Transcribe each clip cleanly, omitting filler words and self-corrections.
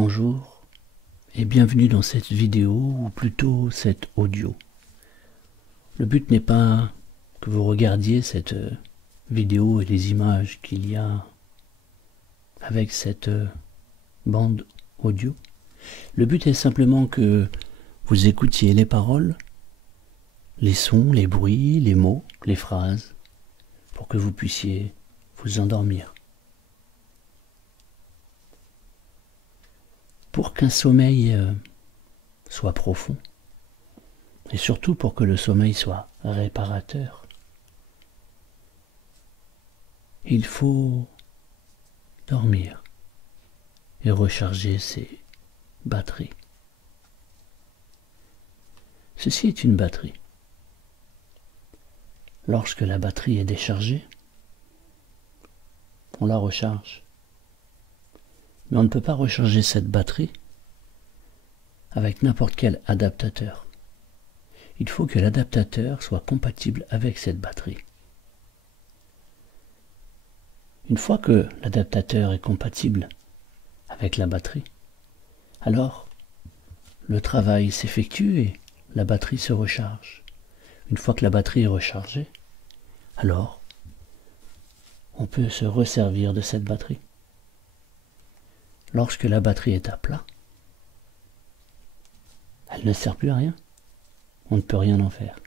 Bonjour et bienvenue dans cette vidéo, ou plutôt cet audio. Le but n'est pas que vous regardiez cette vidéo et les images qu'il y a avec cette bande audio. Le but est simplement que vous écoutiez les paroles, les sons, les bruits, les mots, les phrases, pour que vous puissiez vous endormir. Pour qu'un sommeil soit profond, et surtout pour que le sommeil soit réparateur, il faut dormir et recharger ses batteries. Ceci est une batterie. Lorsque la batterie est déchargée, on la recharge. Mais on ne peut pas recharger cette batterie avec n'importe quel adaptateur. Il faut que l'adaptateur soit compatible avec cette batterie. Une fois que l'adaptateur est compatible avec la batterie, alors le travail s'effectue et la batterie se recharge. Une fois que la batterie est rechargée, alors on peut se resservir de cette batterie. Lorsque la batterie est à plat, elle ne sert plus à rien. On ne peut rien en faire.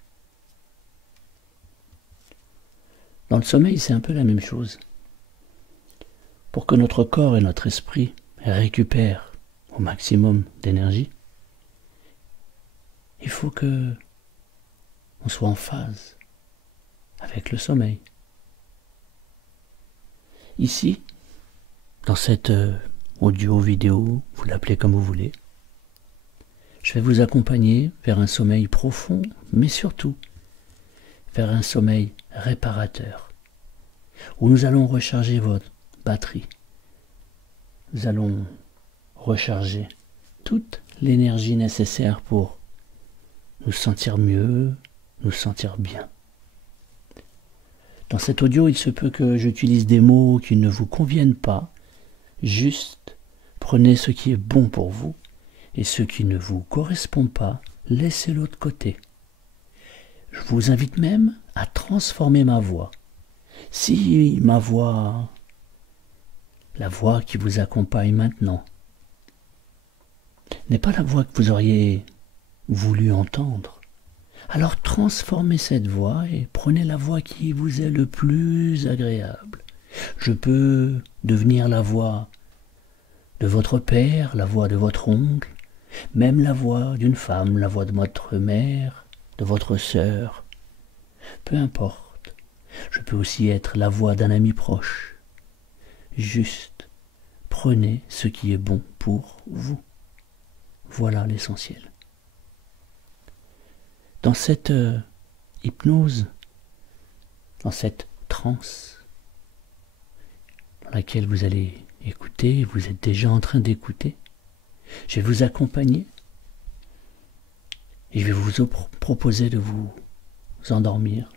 Dans le sommeil, c'est un peu la même chose. Pour que notre corps et notre esprit récupèrent au maximum d'énergie, il faut que on soit en phase avec le sommeil. Ici, dans cette audio, vidéo, vous l'appelez comme vous voulez, je vais vous accompagner vers un sommeil profond, mais surtout vers un sommeil réparateur, où nous allons recharger votre batterie. Nous allons recharger toute l'énergie nécessaire pour nous sentir mieux, nous sentir bien. Dans cet audio, il se peut que j'utilise des mots qui ne vous conviennent pas. Juste prenez ce qui est bon pour vous et ce qui ne vous correspond pas, laissez-le de côté. Je vous invite même à transformer ma voix. Si ma voix, la voix qui vous accompagne maintenant, n'est pas la voix que vous auriez voulu entendre, alors transformez cette voix et prenez la voix qui vous est le plus agréable. Je peux devenir la voix de votre père, la voix de votre oncle, même la voix d'une femme, la voix de votre mère, de votre sœur. Peu importe. Je peux aussi être la voix d'un ami proche. Juste, prenez ce qui est bon pour vous. Voilà l'essentiel. Dans cette hypnose, dans cette transe, dans laquelle vous allez écouter, vous êtes déjà en train d'écouter, je vais vous accompagner et je vais vous proposer de vous endormir.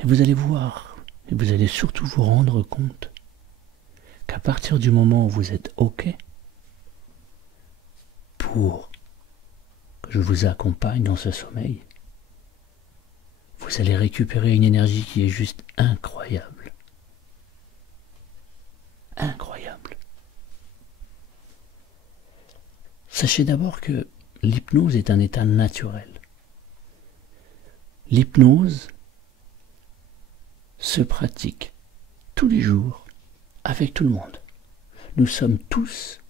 Et vous allez voir, et vous allez surtout vous rendre compte qu'à partir du moment où vous êtes OK pour que je vous accompagne dans ce sommeil, vous allez récupérer une énergie qui est juste incroyable. Incroyable. Sachez d'abord que l'hypnose est un état naturel. L'hypnose se pratique tous les jours avec tout le monde. Nous sommes tous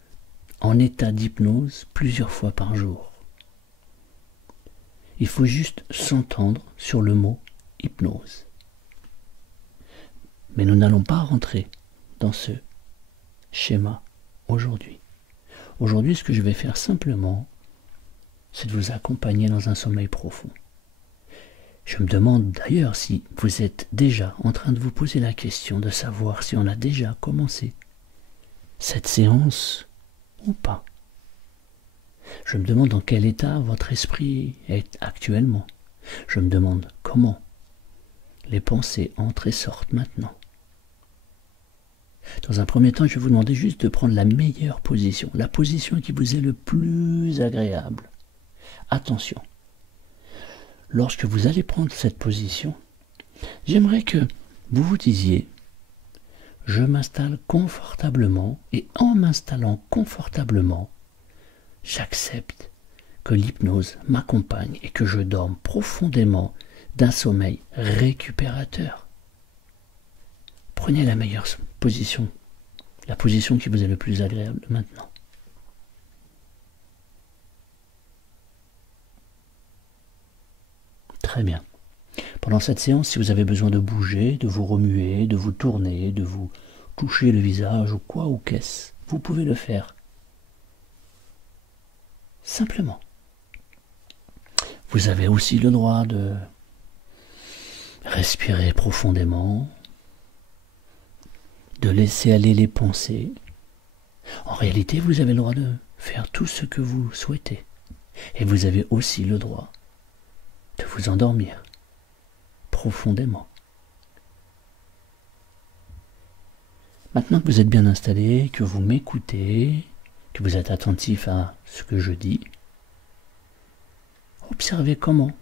en état d'hypnose plusieurs fois par jour. Il faut juste s'entendre sur le mot hypnose. Mais nous n'allons pas rentrer dans ce schéma aujourd'hui. Aujourd'hui, ce que je vais faire simplement, c'est de vous accompagner dans un sommeil profond. Je me demande d'ailleurs si vous êtes déjà en train de vous poser la question de savoir si on a déjà commencé cette séance ou pas. Je me demande dans quel état votre esprit est actuellement. Je me demande comment les pensées entrent et sortent maintenant. Dans un premier temps, je vais vous demander juste de prendre la meilleure position, la position qui vous est le plus agréable. Attention, lorsque vous allez prendre cette position, j'aimerais que vous vous disiez « Je m'installe confortablement et en m'installant confortablement, j'accepte que l'hypnose m'accompagne et que je dorme profondément d'un sommeil récupérateur. » Prenez la meilleure position, la position qui vous est le plus agréable maintenant. Très bien. Pendant cette séance, si vous avez besoin de bouger, de vous remuer, de vous tourner, de vous toucher le visage ou quoi ou qu'est-ce, vous pouvez le faire. Simplement. Vous avez aussi le droit de respirer profondément, de laisser aller les pensées. En réalité, vous avez le droit de faire tout ce que vous souhaitez. Et vous avez aussi le droit de vous endormir profondément. Maintenant que vous êtes bien installé, que vous m'écoutez, que vous êtes attentif à ce que je dis, observez comment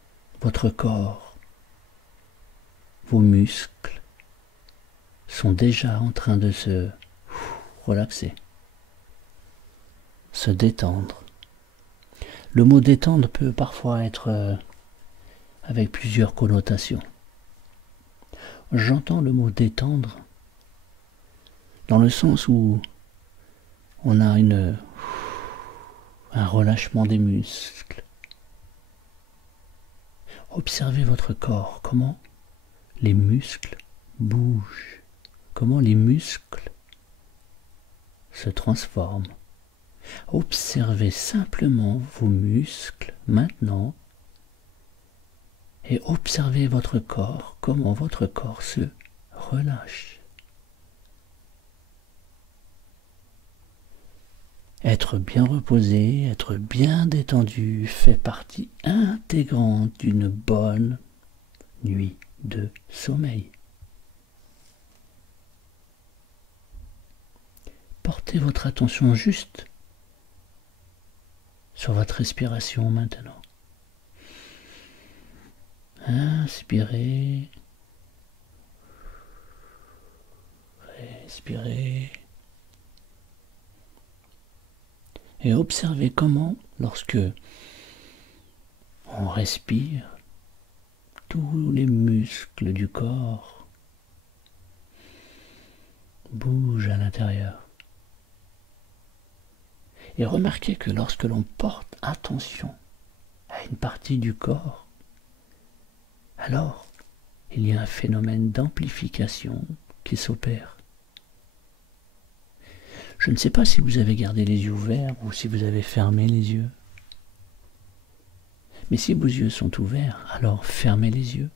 votre corps, vos muscles, sont déjà en train de se relaxer, se détendre. Le mot détendre peut parfois être avec plusieurs connotations. J'entends le mot détendre dans le sens où on a un relâchement des muscles. Observez votre corps, comment les muscles bougent, comment les muscles se transforment. Observez simplement vos muscles maintenant et observez votre corps, comment votre corps se relâche. Être bien reposé, être bien détendu fait partie intégrante d'une bonne nuit de sommeil. Portez votre attention juste sur votre respiration maintenant. Inspirez, respirez. Et observez comment, lorsque on respire, tous les muscles du corps bougent à l'intérieur. Et remarquez que lorsque l'on porte attention à une partie du corps, alors il y a un phénomène d'amplification qui s'opère. Je ne sais pas si vous avez gardé les yeux ouverts ou si vous avez fermé les yeux. Mais si vos yeux sont ouverts, alors fermez les yeux.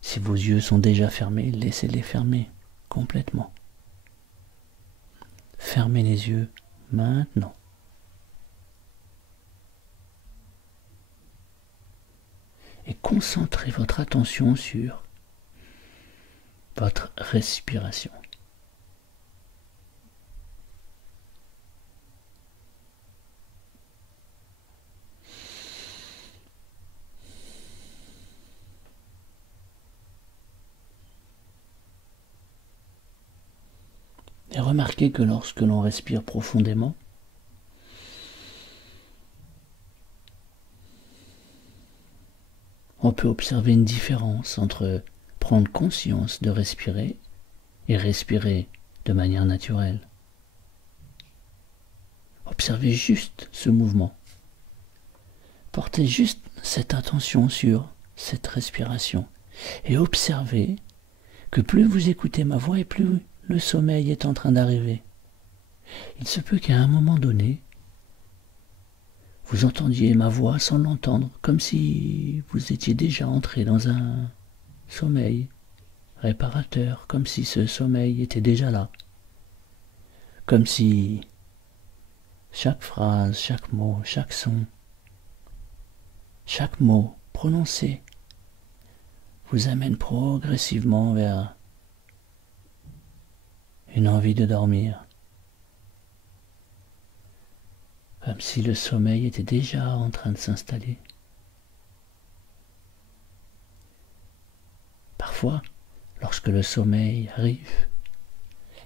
Si vos yeux sont déjà fermés, laissez-les fermer complètement. Fermez les yeux maintenant. Et concentrez votre attention sur votre respiration. Et remarquez que lorsque l'on respire profondément, on peut observer une différence entre prendre conscience de respirer et respirer de manière naturelle. Observez juste ce mouvement. Portez juste cette attention sur cette respiration et observez que plus vous écoutez ma voix et plus le sommeil est en train d'arriver. Il se peut qu'à un moment donné, vous entendiez ma voix sans l'entendre, comme si vous étiez déjà entré dans un sommeil réparateur, comme si ce sommeil était déjà là, comme si chaque phrase, chaque mot, chaque son, chaque mot prononcé vous amène progressivement vers une envie de dormir, comme si le sommeil était déjà en train de s'installer. Parfois, lorsque le sommeil arrive,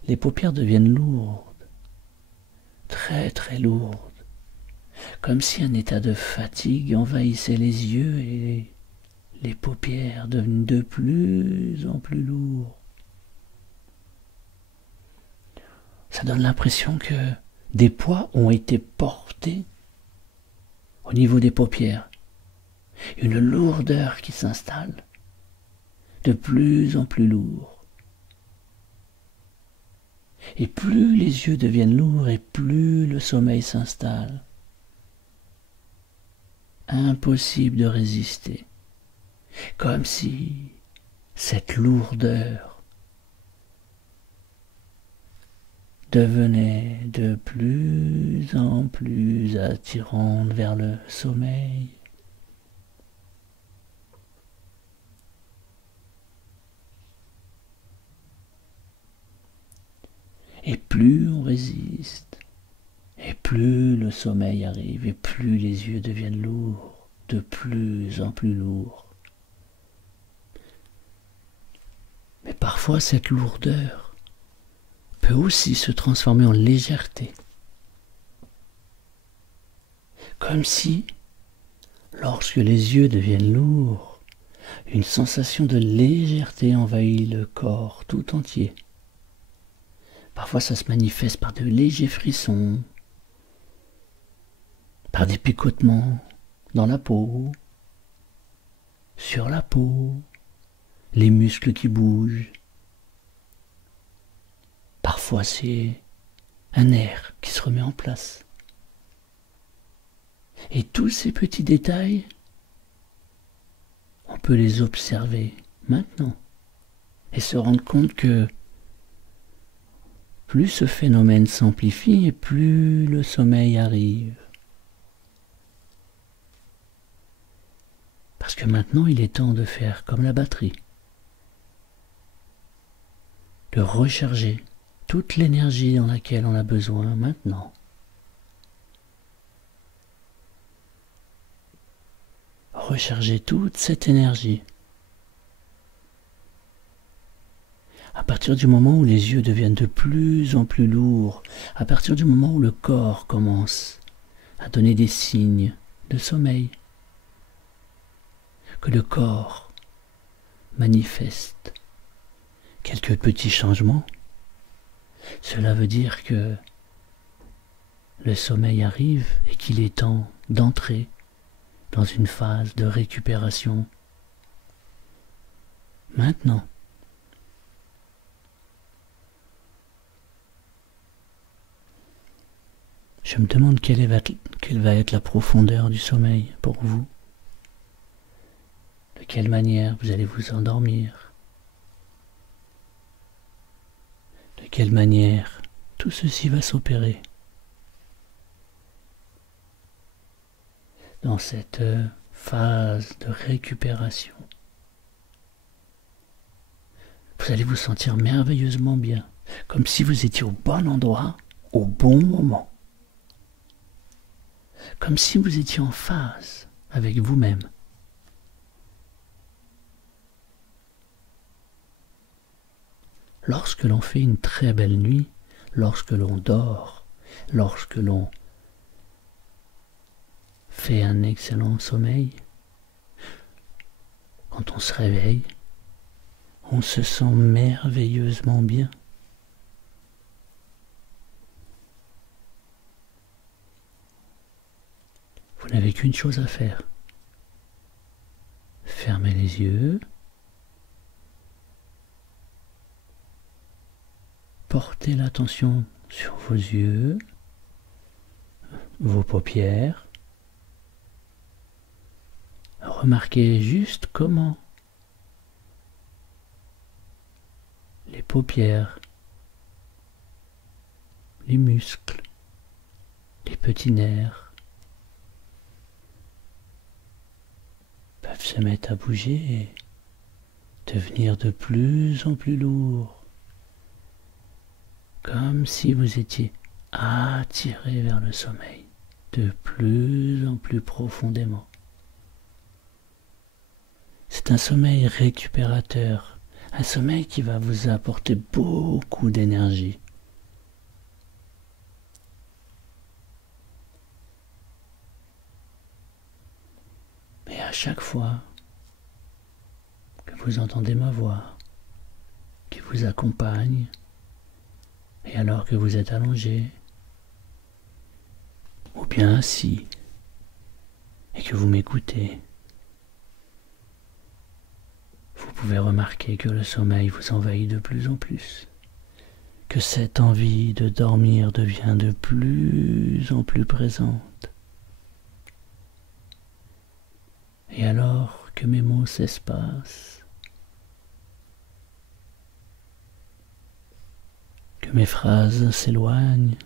les paupières deviennent lourdes, très très lourdes, comme si un état de fatigue envahissait les yeux et les paupières deviennent de plus en plus lourdes. Ça donne l'impression que des poids ont été portés au niveau des paupières. Une lourdeur qui s'installe, de plus en plus lourd. Et plus les yeux deviennent lourds et plus le sommeil s'installe. Impossible de résister. Comme si cette lourdeur devenait de plus en plus attirante vers le sommeil. Et plus on résiste, et plus le sommeil arrive, et plus les yeux deviennent lourds, de plus en plus lourds. Mais parfois cette lourdeur peut aussi se transformer en légèreté. Comme si, lorsque les yeux deviennent lourds, une sensation de légèreté envahit le corps tout entier. Parfois ça se manifeste par de légers frissons, par des picotements dans la peau, sur la peau, les muscles qui bougent. Parfois c'est un air qui se remet en place. Et tous ces petits détails, on peut les observer maintenant et se rendre compte que plus ce phénomène s'amplifie et plus le sommeil arrive. Parce que maintenant il est temps de faire comme la batterie, de recharger toute l'énergie dans laquelle on a besoin maintenant. Recharger toute cette énergie. À partir du moment où les yeux deviennent de plus en plus lourds, à partir du moment où le corps commence à donner des signes de sommeil, que le corps manifeste quelques petits changements, cela veut dire que le sommeil arrive et qu'il est temps d'entrer dans une phase de récupération. Maintenant, je me demande quelle va être la profondeur du sommeil pour vous. De quelle manière vous allez vous endormir. De quelle manière tout ceci va s'opérer. Dans cette phase de récupération, vous allez vous sentir merveilleusement bien, comme si vous étiez au bon endroit, au bon moment. Comme si vous étiez en phase avec vous-même. Lorsque l'on fait une très belle nuit, lorsque l'on dort, lorsque l'on fait un excellent sommeil, quand on se réveille, on se sent merveilleusement bien. Vous n'avez qu'une chose à faire. Fermez les yeux. Portez l'attention sur vos yeux, vos paupières. Remarquez juste comment les paupières, les muscles, les petits nerfs peuvent se mettre à bouger et devenir de plus en plus lourds. comme si vous étiez attiré vers le sommeil de plus en plus profondément. C'est un sommeil récupérateur, un sommeil qui va vous apporter beaucoup d'énergie. Et à chaque fois que vous entendez ma voix, qui vous accompagne, et alors que vous êtes allongé, ou bien assis, et que vous m'écoutez, vous pouvez remarquer que le sommeil vous envahit de plus en plus, que cette envie de dormir devient de plus en plus présente. Et alors que mes mots s'espacent, que mes phrases s'éloignent,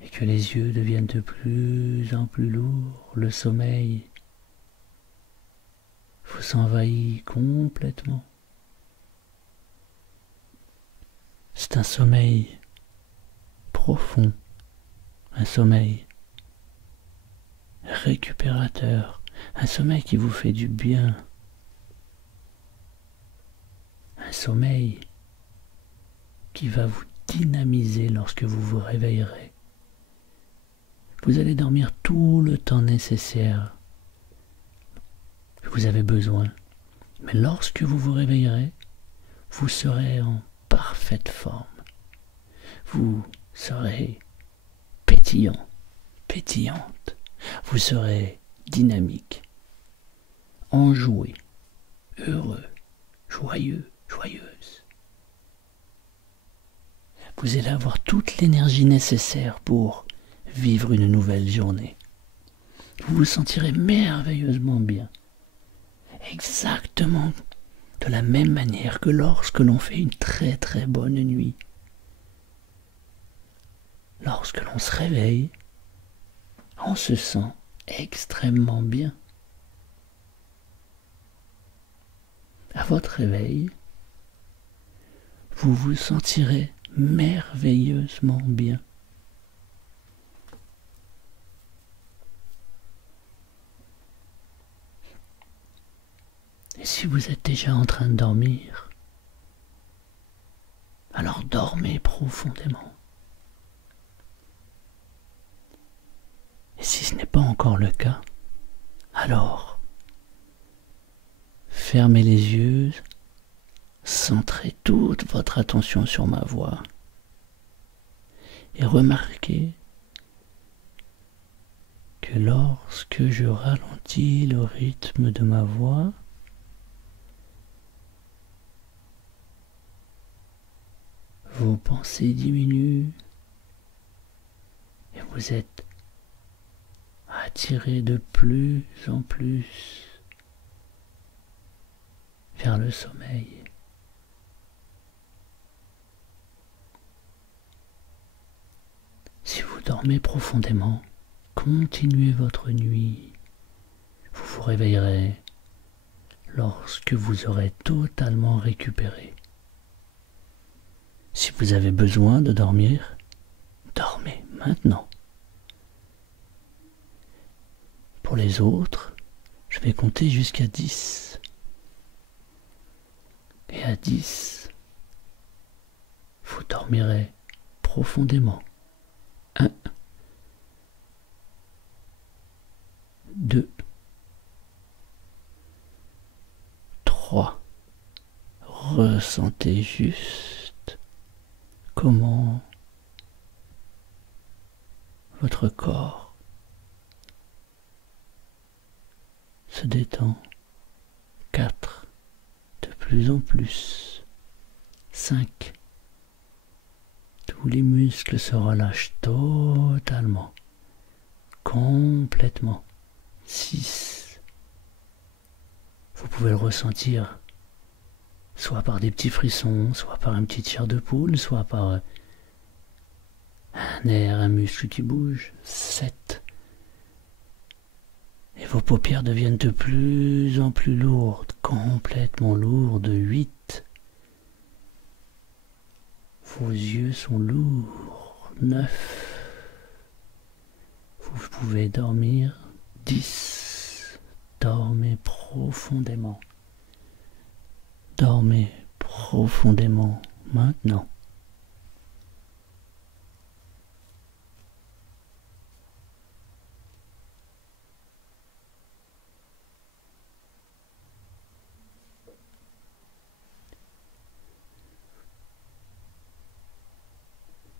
et que les yeux deviennent de plus en plus lourds, le sommeil vous envahit complètement. C'est un sommeil profond, un sommeil récupérateur, un sommeil qui vous fait du bien, un sommeil qui va vous dynamiser lorsque vous vous réveillerez. Vous allez dormir tout le temps nécessaire que vous avez besoin, mais lorsque vous vous réveillerez, vous serez en parfaite forme. Vous serez pétillant, pétillante. Vous serez dynamique, enjoué, heureux, joyeux, joyeuse. Vous allez avoir toute l'énergie nécessaire pour vivre une nouvelle journée. Vous vous sentirez merveilleusement bien. Exactement de la même manière que lorsque l'on fait une très très bonne nuit. Lorsque l'on se réveille, on se sent extrêmement bien. À votre réveil, vous vous sentirez merveilleusement bien. Et si vous êtes déjà en train de dormir, alors dormez profondément. Et si ce n'est pas encore le cas, alors fermez les yeux, centrez toute votre attention sur ma voix et remarquez que lorsque je ralentis le rythme de ma voix, vos pensées diminuent et vous êtes attiré de plus en plus vers le sommeil. Si vous dormez profondément, continuez votre nuit. Vous vous réveillerez lorsque vous aurez totalement récupéré. Si vous avez besoin de dormir, dormez maintenant. Pour les autres, je vais compter jusqu'à 10. Et à 10, vous dormirez profondément. 1, 2, 3. Ressentez juste comment votre corps se détend. 4. De plus en plus. 5. Tous les muscles se relâchent totalement, complètement. 6. Vous pouvez le ressentir, soit par des petits frissons, soit par une petite chair de poule, soit par un nerf, un muscle qui bouge. 7. Et vos paupières deviennent de plus en plus lourdes, complètement lourdes. 8. Vos yeux sont lourds. 9. Vous pouvez dormir. 10. Dormez profondément. Dormez profondément maintenant.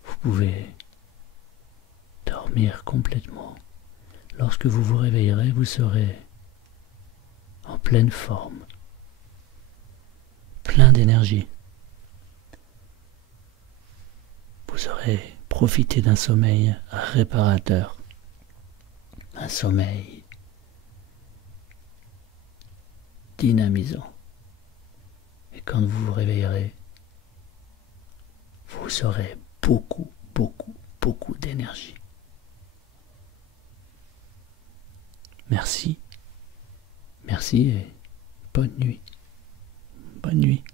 Vous pouvez dormir complètement. Lorsque vous vous réveillerez, vous serez en pleine forme, plein d'énergie. Vous aurez profité d'un sommeil réparateur, un sommeil dynamisant. Et quand vous vous réveillerez, vous aurez beaucoup, beaucoup, beaucoup d'énergie. Merci. Merci et bonne nuit. Bonne nuit.